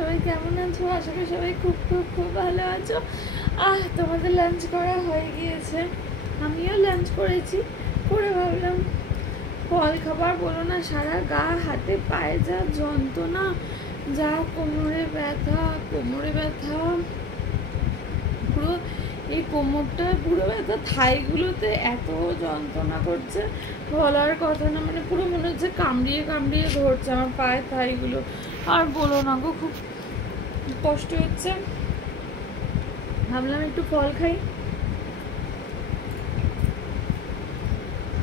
সবাই কেমন আছো? আশা করি সবাই খুব খুব খুব ভালো আছো। তোমাদের লাঞ্চ করা হয়ে গিয়েছে, আমিও লাঞ্চ করেছি। করে ভাবলাম ফল খাবার বলো না, সারা গা হাতে পায়ে যা যন্ত্রণা, যা কোমরে ব্যথা পুরো এই কোমরটা পুরো ব্যথা, থাইগুলোতে এত যন্ত্রণা করছে বলার কথা না। মানে পুরো মনে হচ্ছে কামড়িয়ে কামড়িয়ে ধরছে আমার পায়ের থাইগুলো। আর বলো না গো, খুব কষ্ট হচ্ছে। ভাবলাম একটু ফল খাই,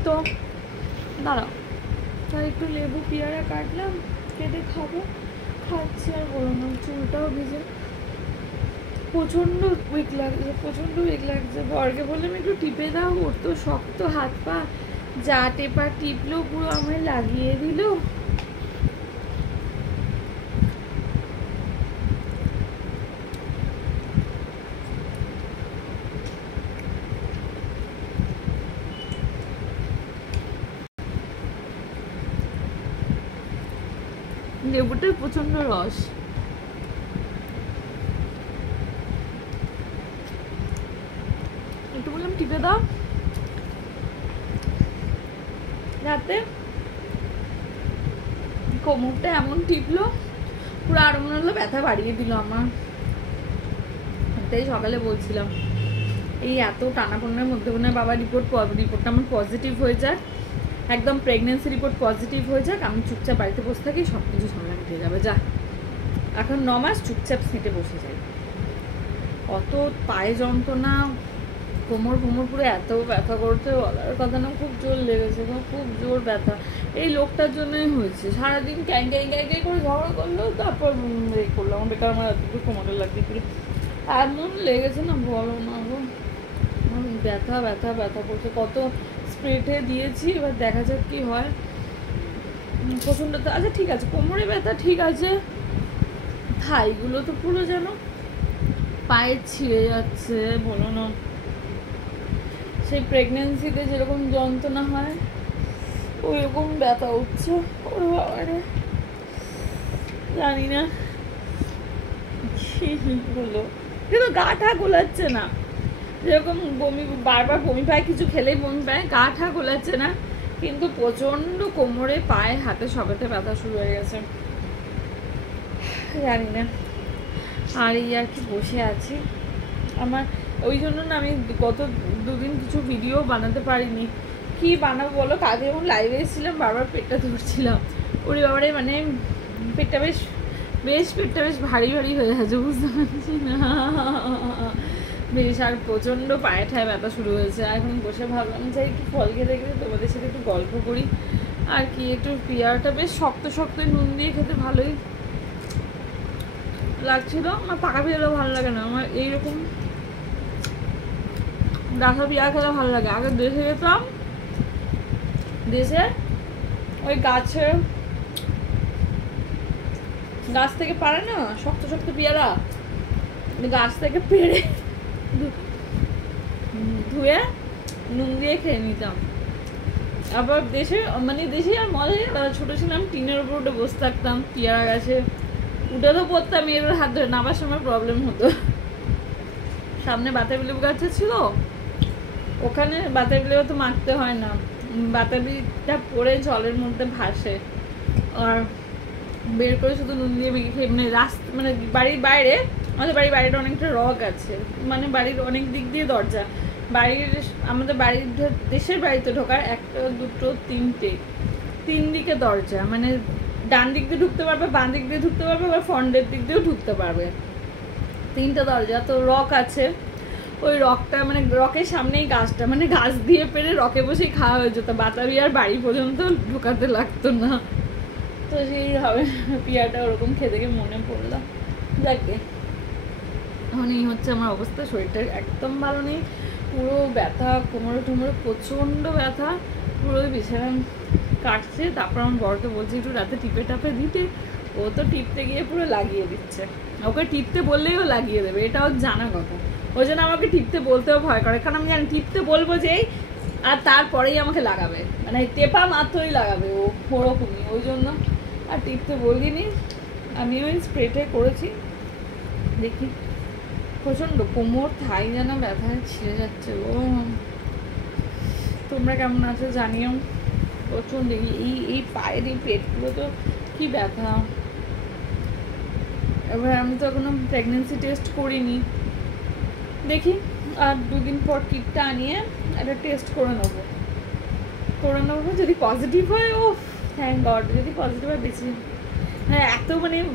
তো দাঁড়াও তার একটু লেবু পেয়ারা কাটলাম, কেটে খাচ্ছি। আর বলো না, চুলটাও ভিজে, প্রচণ্ড উইক লাগছে। বরকে বললাম একটু টিপে দাও, ওর তো শক্ত হাত পা, যা টেপা টিপলো পুরো আমায় লাগিয়ে দিল। লেবুটার প্রচন্ড রস, একটু বললাম টিপে দাও, যাতে কোমরটা এমন টিপলো পুরো আরো মনে হলো ব্যথা বাড়িয়ে দিল আমার। তাই সকালে বলছিলাম এই এত টানাপোনার মধ্যে মনে হয় বাবা রিপোর্টটা আমার পজিটিভ হয়ে যাক, একদম প্রেগনেন্সি রিপোর্ট পজিটিভ হয়ে যাক, আমি চুপচাপ বাড়িতে বসে থাকি, সব কিছু সামলানো হয়ে যাবে। যা এখন 9 মাস চুপচাপ সিটে বসে যাই। অত পায়ে যন্ত্রণা, কোমর পুরো এত ব্যথা করছে বলার কথা না, খুব জোর লেগেছে, খুব জোর ব্যথা। এই লোকটার জন্যই হয়েছে, সারাদিন ক্যাং করে ঝগড়া করলো, তারপর এই করলো আমার বেকার, আমার এতটুকু কোমরে লাগছিল, এমন লেগেছে না বলো না গো। ব্যথা করছে, কত স্প্রেটে দিয়েছি, এবার দেখা যাক কি হয়। প্রচণ্ড, আচ্ছা ঠিক আছে, কোমরে ব্যথা ঠিক আছে, থাইগুলো তো পুরো যেন পায়ে ছিঁড়ে যাচ্ছে বলো না। সেই প্রেগনেন্সিতে যেরকম যন্ত্রণা হয় ওইরকম ব্যথা উঠছে। ওর বাবারে, জানি না বললো, কিন্তু গা ঠা গোলাচ্ছে না, যেরকম বারবার বমি পায়, কিছু খেলেই বমি পায়, গা ঠা গোলাচ্ছে না, কিন্তু প্রচন্ড কোমরে পায়ে হাতে সবেতে ব্যথা শুরু হয়ে গেছে, জানি না। আর এই আর কি বসে আছি, আমার ওই জন্য না আমি গত দুদিন কিছু ভিডিও বানাতে পারিনি। কি বানাবো বলো, কালকে যখন লাইভে এসেছিলাম বারবার পেটটা ধরছিলাম, ওরে বাবারে, মানে পেটটা বেশ ভারী হয়ে আছে, বুঝতে পারছি না বেশ। আর প্রচণ্ড পায়ে ঠায় ব্যথা শুরু হয়েছে। এখন বসে ভাবলাম যে একটু ফল খেতে তোমাদের সাথে একটু গল্প করি, আর কি একটু পেয়ারাটা বেশ শক্ত নুন দিয়ে খেতে ভালোই লাগছিল। আমার পাকা পেয়ারা ভালো লাগে না, আমার এইরকম ডাকা পেয়ারা খেলে ভালো লাগে। আগে দেশে যেতাম, দেশে ওই গাছ থেকে পারে না শক্ত পেয়ারা, গাছ থেকে পেড়ে ধুয়ে নুন দিয়ে খেয়ে নিতাম। আবার দেশে আর মজা, ছোট ছিলাম, টিনের উপর উঠে বসে থাকতাম, পেয়ারা গাছে উঠে তো পড়তাম, এবার হাত ধরে নামার সময় প্রবলেম হতো। সামনে বাতাবি লেবু গাছে ছিল, ওখানে বাতাবি লেবু তো মাখতে হয় না, বাতাবিটা পরে জলের মধ্যে ভাসে, আর বের করে শুধু নুন দিয়ে মেখে খেয়ে, মানে বাড়ির বাইরে, আমাদের বাড়ির বাইরেটা অনেকটা রক আছে, মানে বাড়ির অনেক দিক দিয়ে দরজা, আমাদের বাড়ির দেশের বাড়িতে ঢোকার 1 2 3 দিকে দরজা, মানে ডান দিক দিয়ে ঢুকতে পারবে, বাঁ দিক দিয়ে ঢুকতে পারবে, আবার ফ্রন্টের দিক দিয়েও ঢুকতে পারবে, 3টা দরজা। তো রক আছে, ওই রকটা মানে রকের সামনেই গাছটা, মানে গাছ দিয়ে পেরে রকে বসেই খাওয়া হয়ে যেত, বাতাবি আর বাড়ি পর্যন্ত ঢোকাতে লাগতো না। তো সেইভাবে পিয়াটা ওরকম খেতে গিয়ে মনে পড়লো। যাকে এখন এই হচ্ছে আমার অবস্থা, শরীরটা একদম ভালো নেই, পুরো ব্যথা, কোমরে প্রচণ্ড ব্যথা, পুরো বিছানা কাটছে। তারপর আমার বরকে বলছি একটু রাতে টিপে টাপে দিতে, ও তো টিপতে গিয়ে পুরো লাগিয়ে দিচ্ছে। ওকে টিপতে বললেই ও লাগিয়ে দেবে, এটা ওর জানা কথা, ওই জন্য আমাকে টিপতে বলতেও ভয় করে, কারণ আমি জানি টিপতে বলবো যেই আর তারপরেই আমাকে লাগাবে, মানে টেপা মাত্রই লাগাবে ও, ওরকমই, ওই জন্য আর টিপতে বলিনি। আমি ওই স্প্রেটে করেছি, দেখি। প্রচণ্ড কোমর থাই যেন ব্যথায় ছিঁড়ে যাচ্ছে। ও তোমরা কেমন আছো জানিও। প্রচণ্ড এই পায়ের এই পেটগুলো তো কি ব্যথা। এবার আমি তো এখনো প্রেগনেন্সি টেস্ট করিনি, দেখি আর 2 দিন পর কিটটা আনিয়ে একটা টেস্ট করে নেবো। যদি পজিটিভ হয়, ও থ্যাংক গড। যদি পজিটিভ হয় বেশি, হ্যাঁ এত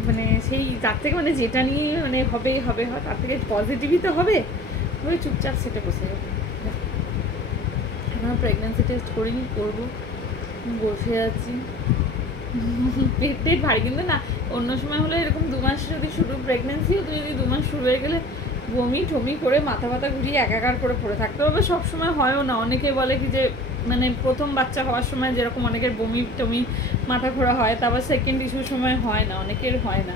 মানে সেই তার থেকে যেটা নিয়ে হবে তার থেকে পজিটিভই তো হবে, ওই চুপচাপ সেটা বসে যাবে। এখনো প্রেগনেন্সি টেস্ট করিনি, করবো। বসে আছি, পেট ভারী। কিন্তু না, অন্য সময় হলে এরকম 2 মাস যদি শুরু প্রেগনেন্সি হতো, যদি 2 মাস শুরু হয়ে গেলে বমি ঠমি করে মাথা ঘুরিয়ে একাকার করে পড়ে থাকতে হবে। সব সময় হয়ও না। অনেকে বলে কি যে প্রথম বাচ্চা হওয়ার সময় যেরকম অনেকের বমি টমি মাথা ঘোরা হয়, তারপর সেকেন্ড ইস্যুর সময় হয় না, অনেকের হয় না।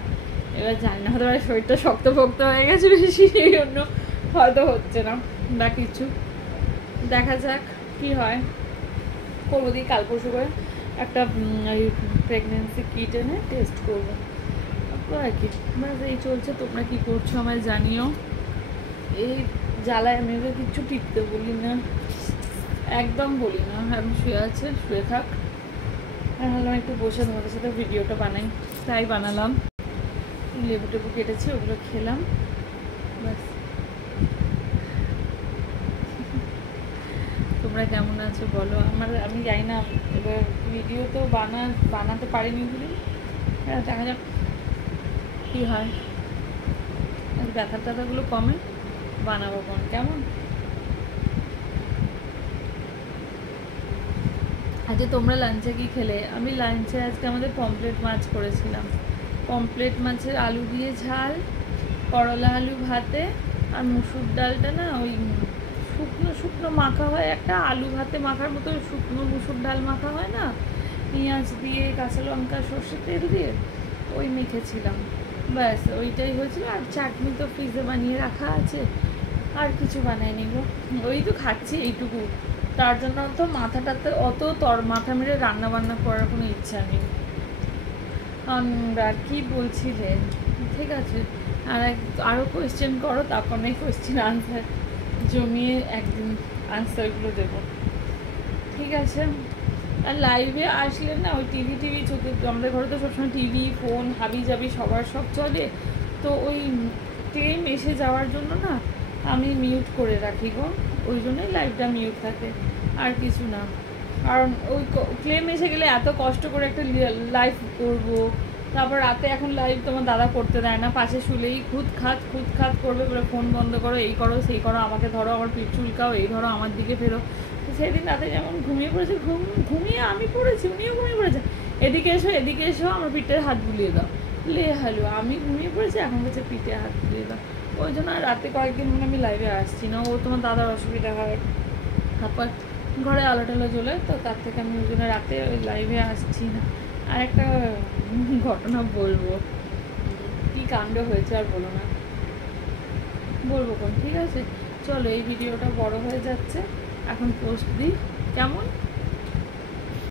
এবার জানি না, হতে পারে শরীরটা শক্ত হয়ে গেছে বেশি, এই জন্য হয়তো হচ্ছে না বা কিছু। দেখা যাক কি হয়। করবো দিই কাল পরশু করে একটা প্রেগনেন্সি কিট এনে টেস্ট করবো আর কি। ব্যাস এই চলছে। তোমরা কি করছো আমায় জানিও। এই জ্বালায় আমি ওদের কিচ্ছু টিপতে বলি না, একদম বলি না। এখন শুয়ে আছে, শুয়ে থাক। ভাবলাম একটু বসে তোমাদের সাথে ভিডিওটা বানাই, তাই বানালাম। লেবু টেবু কেটেছি, ওগুলো খেলাম, ব্যাস। তোমরা কেমন আছো বলো। আমি জানি না, এবার ভিডিও তো বানাতে পারিনি বলে দেখা যাক কী হয়। ব্যথা ট্যাথাগুলো কমে বানাবো কোন কেমন। আজকে তোমরা লাঞ্চে কি খেলে? আমি লাঞ্চে আজকে আমাদের পমফ্লেট মাছ করেছিলাম। পমফ্লেট মাছের আলু দিয়ে ঝাল, করলা আলু ভাতে, আর মুসুর ডালটা না ওই শুকনো মাখা হয়, একটা আলু ভাতে মাখার মতো শুকনো মুসুর ডাল মাখা হয় না, পেঁয়াজ দিয়ে কাঁচা লঙ্কা সর্ষের তেল দিয়ে, ওই মেখেছিলাম। ব্যাস ওইটাই হয়েছিল। আর চাটনি তো ফ্রিজে বানিয়ে রাখা আছে, আর কিছু বানাইনি গো। ওই তো খাচ্ছি এইটুকু। তার জন্য তো মাথাটাতে অত মাথা মেরে রান্না বান্না করার কোনো ইচ্ছা নেই। আর কি বলছিলে? ঠিক আছে, আরও কোয়েশ্চেন করো, তারপর এই কোয়েশ্চেন আনসার জমিয়ে একদিন আনসারগুলো দেবো, ঠিক আছে? আর লাইভে আসলে না ওই টিভি চোখে, আমাদের ঘরে তো সবসময় টিভি ফোন হাবি জাবি সবার সব চলে, তো ওই ক্লেম এসে যাওয়ার জন্য না আমি মিউট করে রাখি গো। ওই জন্যই লাইভটা মিউট থাকে, আর কিছু না। কারণ ওই ক্লেম এসে গেলে এত কষ্ট করে একটা লাইভ করবো, তারপর রাতে এখন লাইভ তোমার দাদা করতে দেয় না, পাশে শুলেই খুদ খাত করবে, বলে ফোন বন্ধ করো, এই করো সেই করো, আমাকে ধরো, আমার পিঠ চুলকাও, এই ধরো, আমার দিকে ফেরো। সেদিন রাতে যেমন ঘুমিয়ে পড়েছে, ঘুমিয়ে আমি পড়েছি, উনিও ঘুমিয়ে পড়েছে। এদিকে এসো আমার পিঠে হাত বুলিয়ে দাও, হ্যালো আমি ঘুমিয়ে পড়েছি, এখন বলছে পিঠে হাত বুলিয়ে দাও। ওই জন্য রাতে কয়েকদিন আমি লাইভে আসছি না। ও তোমার দাদার অসুবিধা হয়, তারপর ঘরে আলো টালো জ্বলে, তো তার থেকে আমি ওই জন্য রাতে ওই লাইভে আসছি না। আর একটা ঘটনা বলবো, কি কাণ্ড হয়েছে আর বলো না, বলবো কোন, ঠিক আছে? চলো, এই ভিডিওটা বড় হয়ে যাচ্ছে, এখন পোস্ট দিই কেমন।